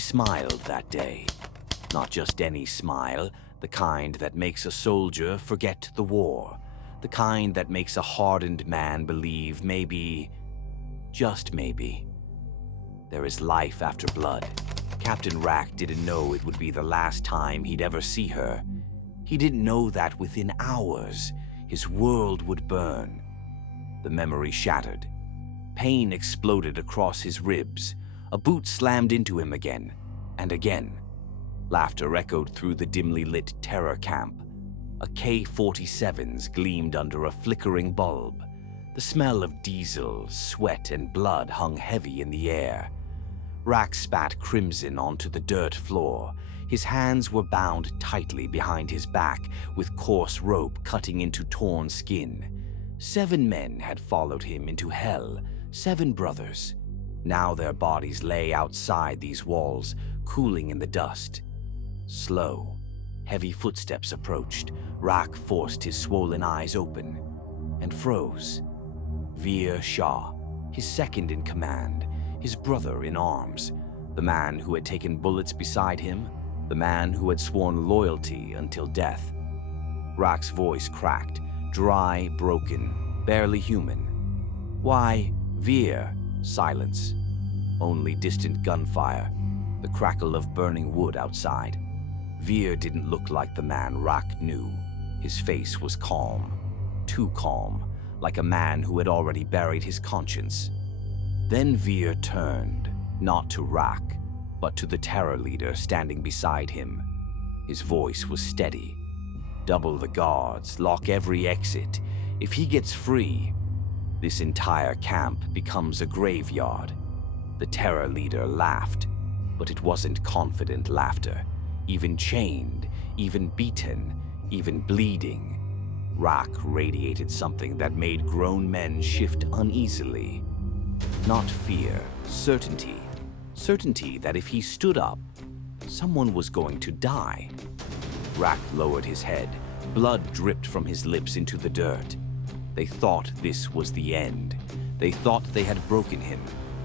smiled that day. Not just any smile, the kind that makes a soldier forget the war. The kind that makes a hardened man believe maybe, just maybe, there is life after blood. Captain Rack didn't know it would be the last time he'd ever see her. He didn't know that within hours, his world would burn. The memory shattered. Pain exploded across his ribs. A boot slammed into him again and again. Laughter echoed through the dimly lit terror camp. A K-47s gleamed under a flickering bulb. The smell of diesel, sweat, and blood hung heavy in the air. Rack spat crimson onto the dirt floor. His hands were bound tightly behind his back, with coarse rope cutting into torn skin. 7 men had followed him into hell, 7 brothers. Now their bodies lay outside these walls, cooling in the dust. Slow, heavy footsteps approached. Rack forced his swollen eyes open and froze. Veer Shah, his second in command, his brother in arms, the man who had taken bullets beside him, the man who had sworn loyalty until death. Rack's voice cracked, dry, broken, barely human. "Why, Veer?" Silence. Only distant gunfire, the crackle of burning wood outside. Veer didn't look like the man Rack knew. His face was calm, too calm, like a man who had already buried his conscience. Then Veer turned, not to Rack, but to the terror leader standing beside him. His voice was steady. "Double the guards, lock every exit. If he gets free, this entire camp becomes a graveyard." The terror leader laughed, but it wasn't confident laughter. Even chained, even beaten, even bleeding, Rack radiated something that made grown men shift uneasily. Not fear, certainty. Certainty that if he stood up, someone was going to die. Rack lowered his head. Blood dripped from his lips into the dirt. They thought this was the end. They thought they had broken him.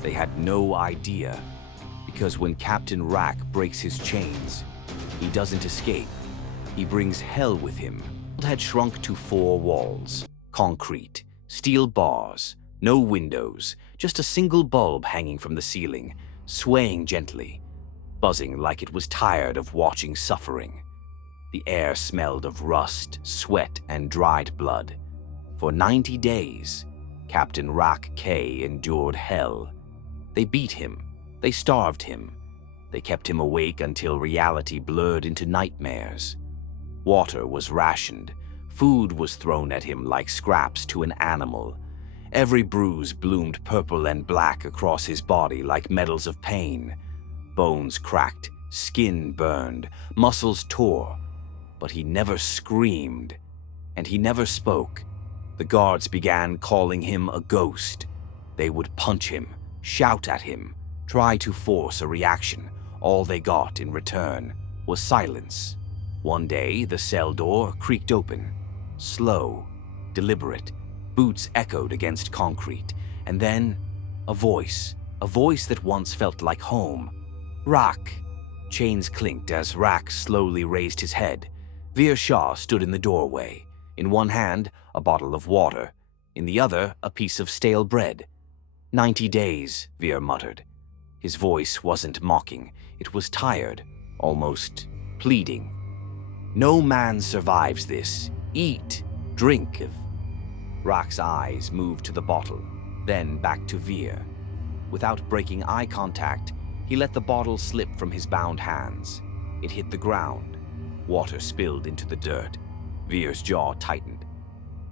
They had no idea. Because when Captain Rack breaks his chains, he doesn't escape. He brings hell with him. It had shrunk to 4 walls. Concrete, steel bars, no windows, just a single bulb hanging from the ceiling, swaying gently, buzzing like it was tired of watching suffering. The air smelled of rust, sweat, and dried blood. For 90 days, Captain Rack K endured hell. They beat him. They starved him. They kept him awake until reality blurred into nightmares. Water was rationed. Food was thrown at him like scraps to an animal. Every bruise bloomed purple and black across his body like medals of pain. Bones cracked, skin burned, muscles tore. But he never screamed, and he never spoke. The guards began calling him a ghost. They would punch him, shout at him, try to force a reaction. All they got in return was silence. One day, the cell door creaked open. Slow, deliberate. Boots echoed against concrete. And then, a voice that once felt like home. "Rack!" Chains clinked as Rack slowly raised his head. Veer Shah stood in the doorway. In one hand, a bottle of water. In the other, a piece of stale bread. 90 days, Veer muttered. His voice wasn't mocking. It was tired, almost pleading. "No man survives this. Eat, drink." Rack's eyes moved to the bottle, then back to Veer. Without breaking eye contact, he let the bottle slip from his bound hands. It hit the ground. Water spilled into the dirt. Veer's jaw tightened.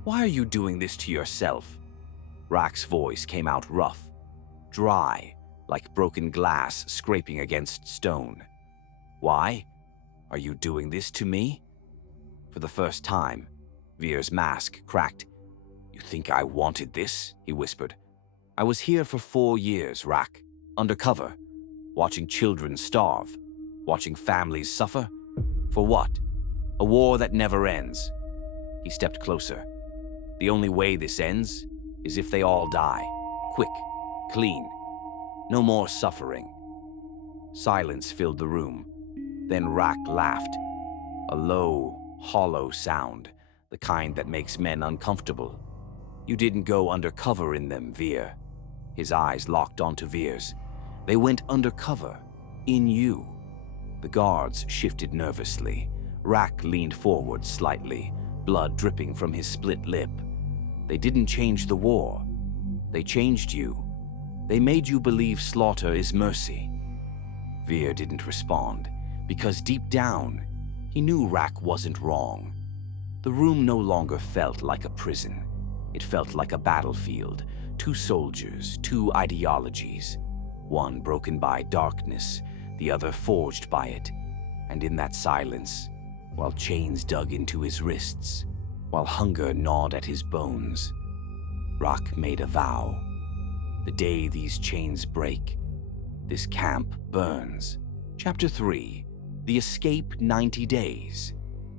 "Why are you doing this to yourself?" Rack's voice came out rough, dry, like broken glass scraping against stone. "Why? Are you doing this to me?" For the first time, Veer's mask cracked. "You think I wanted this?" he whispered. "I was here for 4 years, Rack, undercover, watching children starve, watching families suffer. For what? A war that never ends." He stepped closer. "The only way this ends is if they all die. Quick, clean. No more suffering." Silence filled the room. Then Rack laughed. A low, hollow sound, the kind that makes men uncomfortable. You didn't go undercover in them, Veer. His eyes locked onto Veer's. They went undercover, in you. The guards shifted nervously. Rack leaned forward slightly, blood dripping from his split lip. They didn't change the war. They changed you. They made you believe slaughter is mercy. Veer didn't respond, because deep down, he knew Rack wasn't wrong. The room no longer felt like a prison. It felt like a battlefield. 2 soldiers, 2 ideologies. One broken by darkness, the other forged by it. And in that silence, while chains dug into his wrists, while hunger gnawed at his bones, Rack made a vow. The day these chains break, this camp burns. Chapter 3. The Escape 90 Days.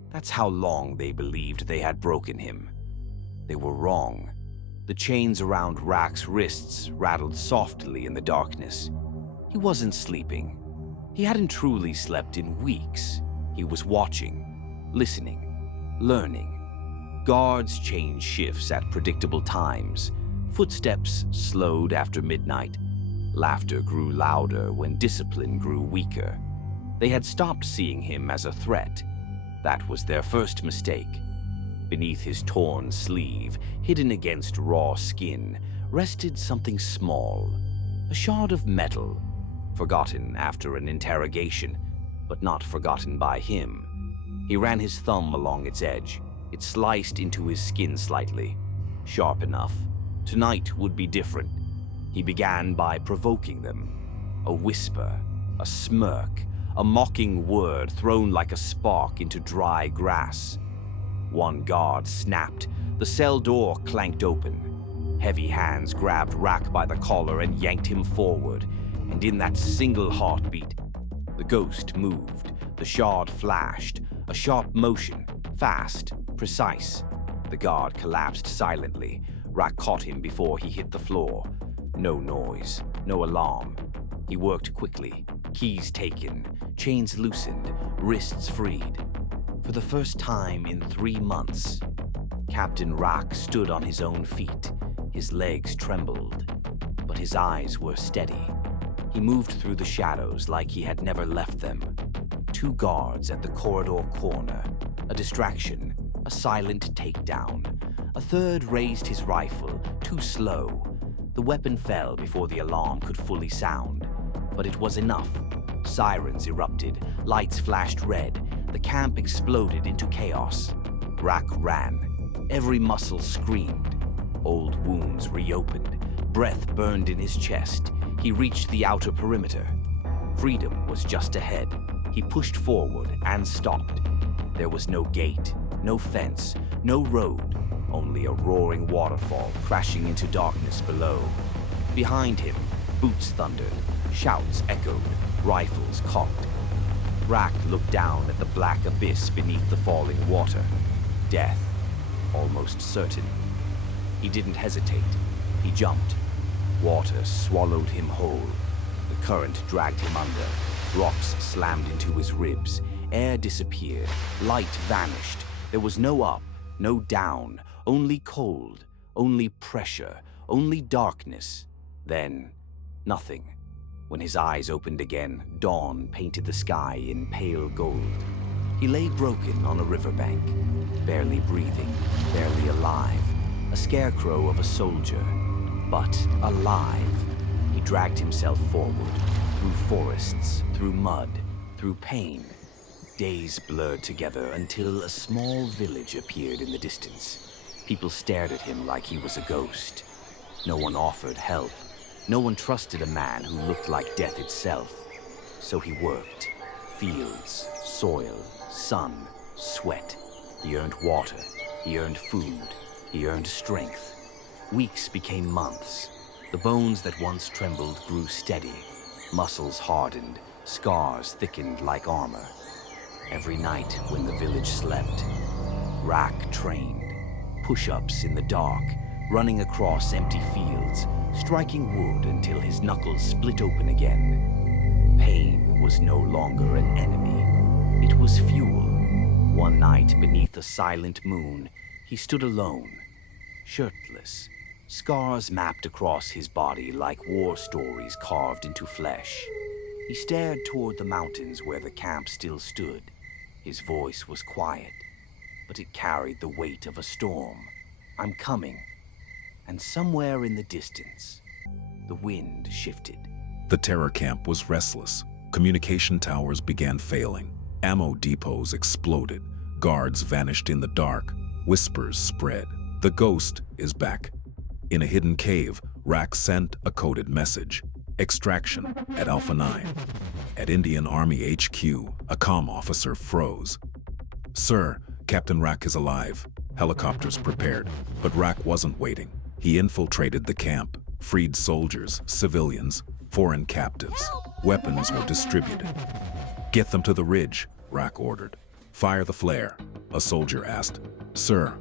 That's how long they believed they had broken him. They were wrong. The chains around Rack's wrists rattled softly in the darkness. He wasn't sleeping. He hadn't truly slept in weeks. He was watching, listening, learning. Guards changed shifts at predictable times. Footsteps slowed after midnight. Laughter grew louder when discipline grew weaker. They had stopped seeing him as a threat. That was their first mistake. Beneath his torn sleeve, hidden against raw skin, rested something small, a shard of metal, forgotten after an interrogation, but not forgotten by him. He ran his thumb along its edge. It sliced into his skin slightly. Sharp enough. Tonight would be different. He began by provoking them. A whisper, a smirk, a mocking word thrown like a spark into dry grass. One guard snapped. The cell door clanked open. Heavy hands grabbed Rack by the collar and yanked him forward. And in that single heartbeat, the ghost moved. The shard flashed. A sharp motion, fast, precise. The guard collapsed silently. Rack caught him before he hit the floor. No noise, no alarm. He worked quickly. Keys taken, chains loosened, wrists freed. For the first time in 3 months, Captain Rack stood on his own feet. His legs trembled, but his eyes were steady. He moved through the shadows like he had never left them. 2 guards at the corridor corner, a distraction, a silent takedown. A third raised his rifle, too slow. The weapon fell before the alarm could fully sound, but it was enough. Sirens erupted, lights flashed red. The camp exploded into chaos. Rack ran. Every muscle screamed. Old wounds reopened. Breath burned in his chest. He reached the outer perimeter. Freedom was just ahead. He pushed forward and stopped. There was no gate, no fence, no road, only a roaring waterfall crashing into darkness below. Behind him, boots thundered, shouts echoed, rifles cocked. Rack looked down at the black abyss beneath the falling water. Death, almost certain. He didn't hesitate. He jumped. Water swallowed him whole. The current dragged him under. Rocks slammed into his ribs. Air disappeared. Light vanished. There was no up, no down, only cold, only pressure, only darkness. Then, nothing. When his eyes opened again, dawn painted the sky in pale gold. He lay broken on a riverbank, barely breathing, barely alive. A scarecrow of a soldier, but alive. He dragged himself forward, through forests, through mud, through pain. Days blurred together until a small village appeared in the distance. People stared at him like he was a ghost. No one offered help. No one trusted a man who looked like death itself. So he worked. Fields, soil, sun, sweat. He earned water. He earned food. He earned strength. Weeks became months. The bones that once trembled grew steady. Muscles hardened. Scars thickened like armor. Every night when the village slept, Rack trained. Push-ups in the dark, running across empty fields, striking wood until his knuckles split open again. Pain was no longer an enemy. It was fuel. One night, beneath a silent moon, he stood alone, shirtless, scars mapped across his body like war stories carved into flesh. He stared toward the mountains where the camp still stood. His voice was quiet, but it carried the weight of a storm. "I'm coming." And somewhere in the distance, the wind shifted. The terror camp was restless. Communication towers began failing. Ammo depots exploded. Guards vanished in the dark. Whispers spread. "The ghost is back." In a hidden cave, Rack sent a coded message. "Extraction at Alpha 9. At Indian Army HQ, a comm officer froze. "Sir, Captain Rack is alive. Helicopters prepared." But Rack wasn't waiting. He infiltrated the camp, freed soldiers, civilians, foreign captives. Weapons were distributed. "Get them to the ridge," Rack ordered. "Fire the flare," a soldier asked. "Sir,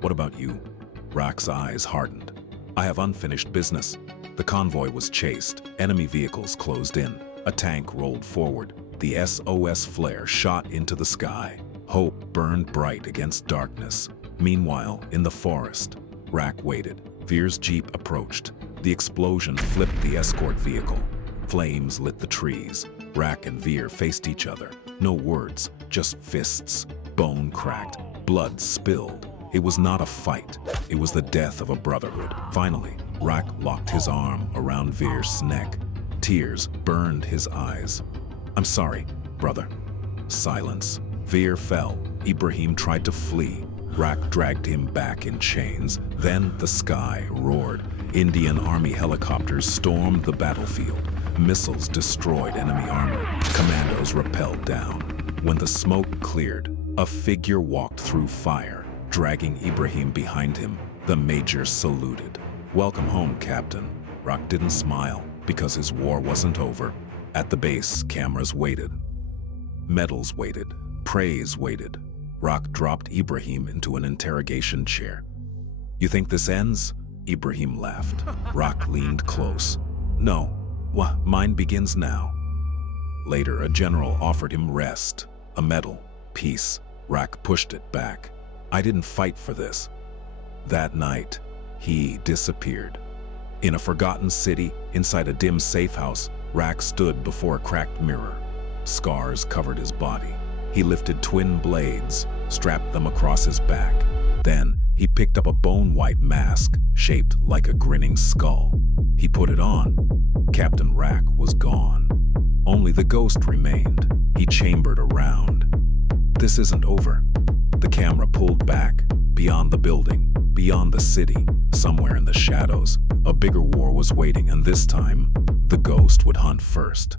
what about you?" Rack's eyes hardened. "I have unfinished business." The convoy was chased. Enemy vehicles closed in. A tank rolled forward. The SOS flare shot into the sky. Hope burned bright against darkness. Meanwhile, in the forest, Rack waited. Veer's jeep approached. The explosion flipped the escort vehicle. Flames lit the trees. Rack and Veer faced each other. No words, just fists. Bone cracked. Blood spilled. It was not a fight. It was the death of a brotherhood. Finally, Rack locked his arm around Veer's neck. Tears burned his eyes. "I'm sorry, brother." Silence. Veer fell. Ibrahim tried to flee. Rack dragged him back in chains. Then the sky roared. Indian Army helicopters stormed the battlefield. Missiles destroyed enemy armor. Commandos rappelled down. When the smoke cleared, a figure walked through fire, dragging Ibrahim behind him. The major saluted. "Welcome home, Captain." Rack didn't smile because his war wasn't over. At the base, cameras waited. Medals waited. Praise waited. Rack dropped Ibrahim into an interrogation chair. "You think this ends?" Ibrahim laughed. Rack leaned close. "No. Mine begins now." Later, a general offered him rest, a medal, peace. Rack pushed it back. "I didn't fight for this." That night, he disappeared. In a forgotten city, inside a dim safe house, Rack stood before a cracked mirror. Scars covered his body. He lifted twin blades, strapped them across his back. Then, he picked up a bone-white mask shaped like a grinning skull. He put it on. Captain Rack was gone. Only the ghost remained. He chambered around. This isn't over. The camera pulled back, beyond the building, beyond the city, somewhere in the shadows. A bigger war was waiting, and this time, the ghost would hunt first.